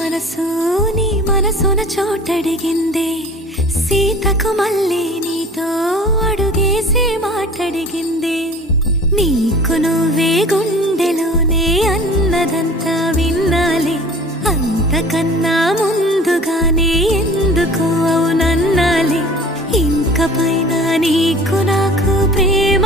మనసు నీ మనసున చోటడిగిందే సీతకు మళ్ళీ నీతో అడుగేసి మాటడిగిందే నీకు నువ్వే గుండెలోనే అన్నదంతా విన్నాలే అంతకన్నా ముందుగానే ఎందుకు అవునన్నాలే ఇంక పైన నీకు నాకు ప్రేమ